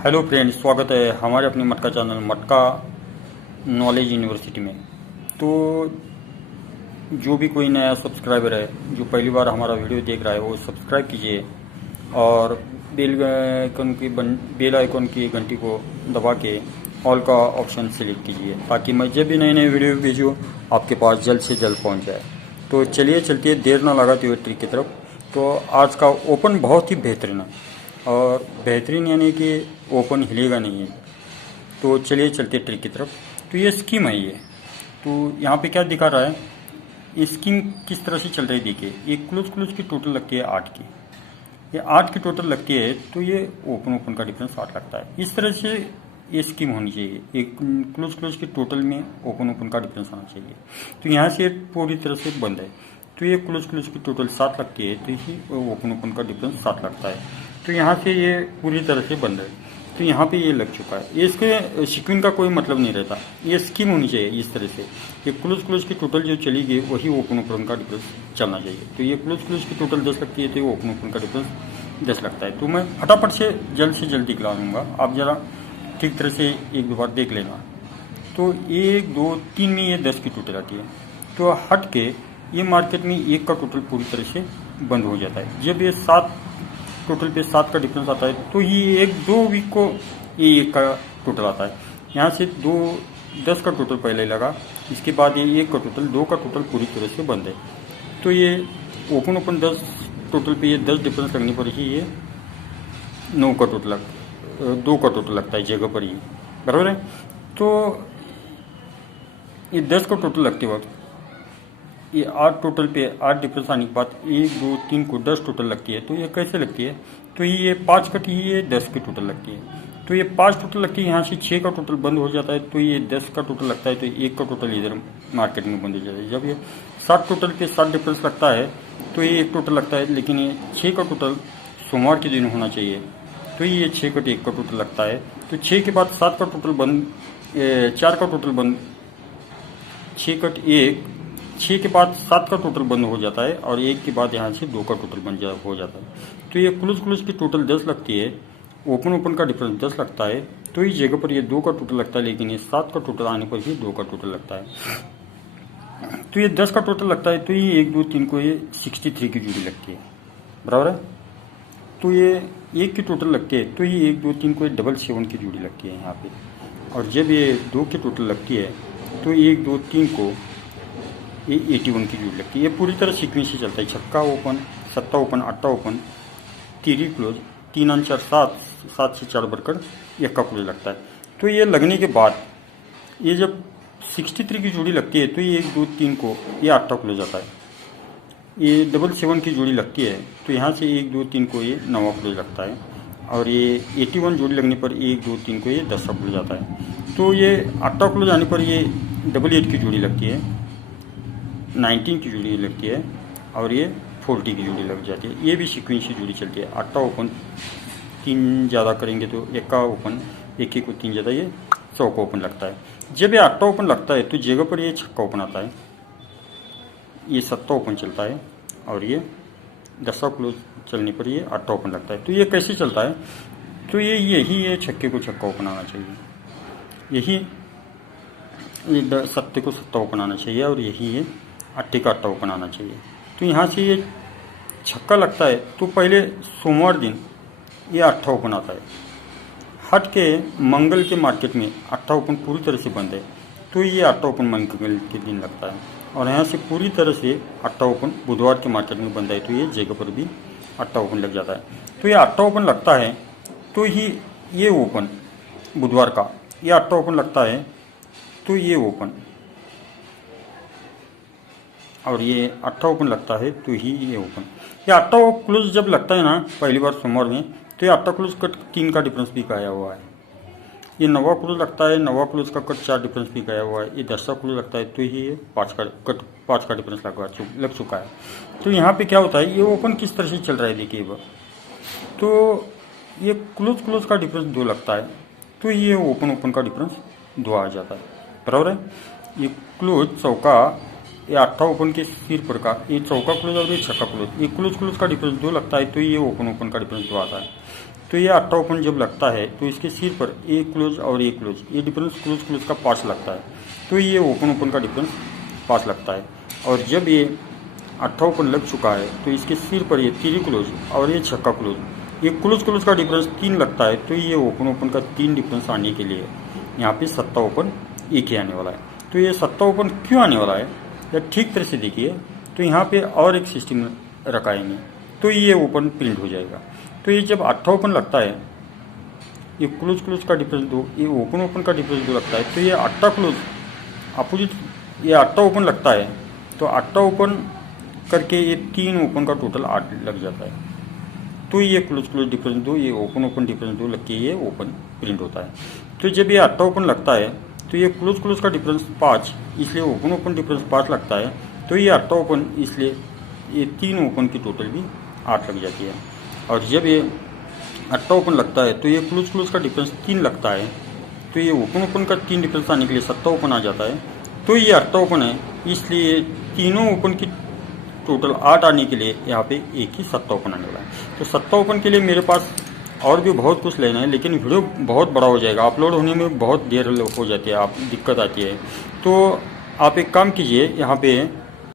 Hello friends, स्वागत है हमारे अपने मटका चैनल मटका नॉलेज यूनिवर्सिटी में। तो जो भी कोई नया सब्सक्राइबर है जो पहली बार हमारा वीडियो देख रहा है वो सब्सक्राइब कीजिए और बेल आइकन की घंटी को दबा के ऑल का ऑप्शन सेलेक्ट कीजिए ताकि मैं जब भी नए नए वीडियो भेजूँ आपके पास जल्द से जल्द पहुंच जाए। तो चलिए चलते हैं देर ना लगाते हुए ट्रिक की तरफ। तो आज का ओपन बहुत ही बेहतरीन है और बेहतरीन यानी कि ओपन हिलेगा नहीं है। तो चलिए चलते ट्रिक की तरफ। तो ये स्कीम है ये। तो यहाँ पे क्या दिखा रहा है, ये स्कीम किस तरह से चल रही है देखिए। ये क्लोज की टोटल लगती है 8 की, ये 8 की टोटल लगती है तो ये ओपन का डिफरेंस 8 लगता है। इस तरह से ये स्कीम होनी चाहिए, एक क्लोज की टोटल में ओपन का डिफरेंस आना चाहिए। तो यहाँ से पूरी तरह से बंद है तो ये क्लोज की टोटल 7 लगती है तो इसी ओपन का डिफरेंस 7 लगता है। तो यहाँ से ये पूरी तरह से बंद है तो यहाँ पे ये लग चुका है। इसके शिक्विन का कोई मतलब नहीं रहता, ये स्कीम होनी चाहिए इस तरह से। ये क्लोज की टोटल जो चली गई वही ओपन का डिफरेंस चलना चाहिए। तो ये क्लोज की टोटल 10 लगती है तो ये ओपन का डिफरेंस 10 लगता है। तो मैं फटाफट से जल्द दिखला दूंगा, आप जरा ठीक तरह से एक दो बार देख लेना। तो 1 2 3 में ये 10 की टोटल आती है तो हट के ये मार्केट में 1 का टोटल पूरी तरह से बंद हो जाता है। जब ये 7 टोटल पे 7 का डिफरेंस आता है तो ये 1-2 वीक को ये 1 का टोटल आता है। यहाँ से 10 का टोटल पहले लगा, इसके बाद ये 1 का टोटल 2 का टोटल पूरी तरह से बंद है। तो ये ओपन 10 टोटल पे ये 10 डिफरेंस लगने पर ही ये 9 का टोटल 2 का टोटल लगता है जगह पर ही, बराबर है। तो ये 10 का टोटल लगते वक्त ये 8 टोटल पे 8 डिफरेंस आने के बाद 1 2 3 को 10 टोटल लगती है। तो ये कैसे लगती है, तो ये 5 कटी ये 10 की टोटल लगती है। तो ये 5 टोटल लगती है, यहाँ से 6 का टोटल बंद हो जाता है तो ये 10 का टोटल लगता है तो 1 का टोटल इधर मार्केट में बंद हो जाता है। जब ये 7 टोटल पे 7 डिफरेंस लगता है तो ये 1 टोटल लगता है, लेकिन ये 6 का टोटल सोमवार के दिन होना चाहिए तो ये 6 कट 1 का टोटल लगता है। तो 6 के बाद 7 का टोटल बंद, 4 का टोटल बंद, 6 कट 1, 6 के बाद 7 का टोटल बंद हो जाता है और 1 के बाद यहाँ से 2 का टोटल हो जाता है। तो ये क्लोज की टोटल 10 लगती है, ओपन का डिफरेंस 10 लगता है तो इस जगह पर ये 2 का टोटल लगता है, लेकिन ये 7 का टोटल आने पर ही 2 का टोटल लगता है। तो ये 10 का टोटल लगता है तो ये 1 2 3 को ये 63 की जोड़ी लगती है, बराबर है। तो ये 1 की टोटल लगती है तो ये 1 2 3 को 7 की जोड़ी लगती है यहाँ पे। और जब ये 2 की टोटल लगती है तो 1 2 3 को ये 81 की जोड़ी लगती है। ये पूरी तरह सीक्वेंस से चलता है, छक्का ओपन, सत्ता ओपन, अट्टा ओपन, तीरी क्लोज, 3 अंचर 7, 7 से 4 बढ़कर 1 का क्लोज लगता है। तो ये लगने के बाद ये जब 63 की जोड़ी लगती है तो ये 1 2 3 को ये 8 क्लोज आता है। ये 7 की जोड़ी लगती है तो यहाँ से 1 2 3 को ये 9 क्लोज लगता है और ये 81 जोड़ी लगने पर 1 2 3 को ये 10 क्लोज आता है। तो ये 8 क्लोज आने पर ये 88 की जोड़ी लगती है, 19 की जोड़ी लगती है और ये 40 की जोड़ी लग जाती है। ये भी सीक्वेंस की जोड़ी चलती है। 8 ओपन 3 ज़्यादा करेंगे तो 1 का ओपन, 1 को 3 ज़्यादा ये 100 का ओपन लगता है। जब ये 8 ओपन लगता है तो जगह पर ये छक्का ओपन आता है, ये 7 ओपन चलता है और ये 10 क्लोज चलने पर ये 8 ओपन लगता है। तो ये कैसे चलता है, तो ये छक्के को छक्का ओपन आना चाहिए, यही ये 7 को 7 ओपन आना चाहिए और यही ये 8 का 8 ओपन आना चाहिए। तो यहाँ से ये छक्का लगता है तो पहले सोमवार दिन ये 8 ओपन आता है, हट के मंगल के मार्केट में 8 ओपन पूरी तरह से बंद है तो ये 8 ओपन मंगल के दिन लगता है और यहाँ से पूरी तरह से 8 ओपन बुधवार के मार्केट में बंद है तो ये जगह पर भी 8 ओपन लग जाता है। तो ये 8 ओपन लगता है तो ही ये ओपन बुधवार का ये 8 ओपन लगता है तो ये ओपन और ये 8 ओपन लगता है तो ही ये ओपन। ये 8 क्लोज जब लगता है ना पहली बार सोमवार में तो ये 8 क्लोज कट 3 का डिफरेंस भी गया हुआ है। ये 9 क्लोज लगता है, 9 क्लोज का कट 4 डिफरेंस भी गया हुआ है। ये 10 क्लोज लगता है तो ही ये 5 का डिफरेंस लग चुका है। तो यहाँ पे क्या होता है, ये ओपन किस तरह से चल रहा है देखिए। तो ये क्लोज का डिफरेंस 2 लगता है तो ये ओपन का डिफरेंस 2 आ जाता है, बराबर है। ये क्लोज चौका, ये 8 ओपन के सिर पर का ये चौका क्लोज और ये छक्का क्लोज, ये क्लोज का डिफरेंस 2 लगता है तो ये ओपन का डिफरेंस 2 आता है। तो ये 8 ओपन जब लगता है तो इसके सिर पर ए क्लोज और ए क्लोज, ये डिफरेंस क्लोज क्लोज का पास लगता है, तो ये ओपन ओपन का डिफरेंस पास लगता है। और जब ये 8 ओपन लग चुका है तो इसके सिर पर ये 3 क्लोज और ये छक्का क्लोज, ये क्लोज क्लोज का डिफरेंस 3 लगता है, तो ये ओपन ओपन का 3 डिफरेंस आने के लिए यहाँ पे 7 ओपन एक ही आने वाला है। तो ये 7 ओपन क्यों आने वाला है, या ठीक तरह से देखिए तो यहाँ पे और एक सिस्टम रखाएंगे तो ये ओपन प्रिंट हो जाएगा। तो ये जब 8 ओपन लगता है, ये क्लोज क्लोज का डिफरेंस 2, ये ओपन ओपन का डिफरेंस 2 लगता है, तो ये 8 क्लोज अपोजिट, ये 8 ओपन लगता है, तो 8 ओपन करके ये 3 ओपन का टोटल 8 लग जाता है। तो ये क्लोज क्लोज डिफरेंस 2, ये ओपन ओपन डिफरेंस 2 लग के ये ओपन प्रिंट होता है। तो जब ये 8 ओपन लगता है तो ये क्लोज क्लोज का डिफरेंस 5, इसलिए ओपन ओपन डिफरेंस 5 लगता है, तो ये 8 ओपन, इसलिए ये 3 ओपन की टोटल भी 8 लग जाती है। और जब ये 8 ओपन लगता है तो ये क्लोज क्लोज का डिफरेंस 3 लगता है, तो ये ओपन ओपन का 3 डिफरेंस आने के लिए 7 ओपन आ जाता है, तो ये 8 ओपन है, इसलिए तीनों ओपन की टोटल 8 आने के लिए यहाँ पे एक ही 7 ओपन आने वाला है। तो 7 ओपन के लिए मेरे पास और भी बहुत कुछ लेना है, लेकिन वीडियो बहुत बड़ा हो जाएगा, अपलोड होने में बहुत देर हो जाती है, आप दिक्कत आती है। तो आप एक काम कीजिए, यहाँ पे